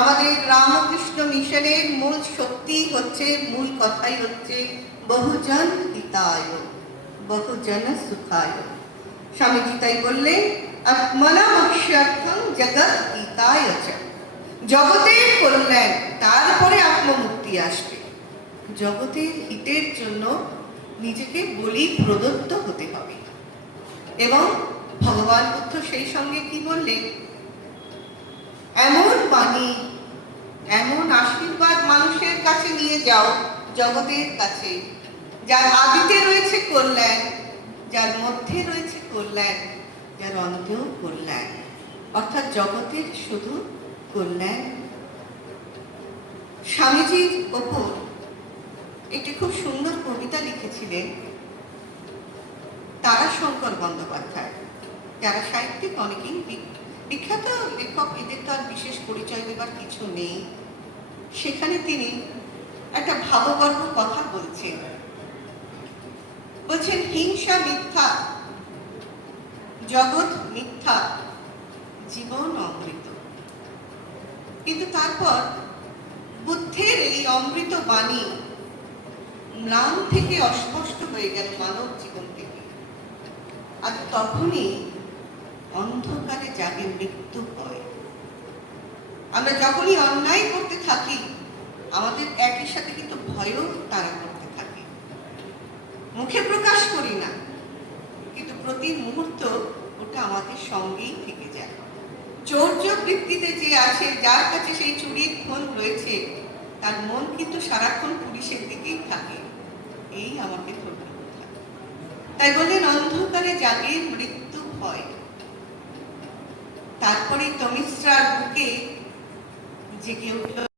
আমাদের রামকৃষ্ণ মিশনের মূল সত্যি হচ্ছে, মূল কথাই হচ্ছে বহুজন হিতায়, বহুজন সুখায়। স্বামীজি তাই বললেন আত্মনামস্যার্থম জগৎ হিতায় জগতের কল্যাণ তারপরে আত্মমুক্তি আসবে। জগতের হিতের জন্য নিজেকে বলি প্রদত্ত হতে হবে। এবং ভগবান বুদ্ধ সেই সঙ্গে কি বললেন, এমন বাণী কাছে নিয়ে যাও, জগতের কাছে। যার আদিতে রয়েছে কল্যাণ, যার মধ্যে রয়েছে কল্যাণ, যার অন্তেও কল্যাণ। অর্থাৎ জগতের শুধু কল্যাণ। স্বামীজির ওপর একটি খুব সুন্দর কবিতা লিখেছিলেন তারাশঙ্কর বন্দ্যোপাধ্যায়। যারা সাহিত্যিক অনেকেই বিখ্যাত লেখক, এদের তো আর বিশেষ পরিচয় দেবার কিছু নেই। সেখানে তিনি একটা ভাবগর্ভ কথা বলছেন। বলছেন, হিংসা, মিথ্যা, জগৎ মিথ্যা, জীবন অমৃত। কিন্তু তারপর বুদ্ধের এই অমৃত বাণী ম্লান থেকে অস্পষ্ট হয়ে গেল মানব জীবন থেকে। আর তখনই অন্ধকারে জাগে মৃত্যু। আমরা যখনই অন্যায় করতে থাকি, আমাদের একই সাথে কিন্তু ভয়ও তারা করতে থাকে। মুখে প্রকাশ করি না, কিন্তু প্রতি মুহূর্ত ওটা আমাদের সঙ্গেই থেকে যায়। চৌর্য বৃত্তিতে যে আছে, যার কাছে সেই চুরির ফোন রয়েছে, তার মন কিন্তু সারাক্ষণ পুলিশের দিকেই থাকে। এই আমাকে তাই বললেন, অন্ধকারে জাগে মৃত্যু হয় তারপরে তমিশ্রার বুকে জেগে উঠল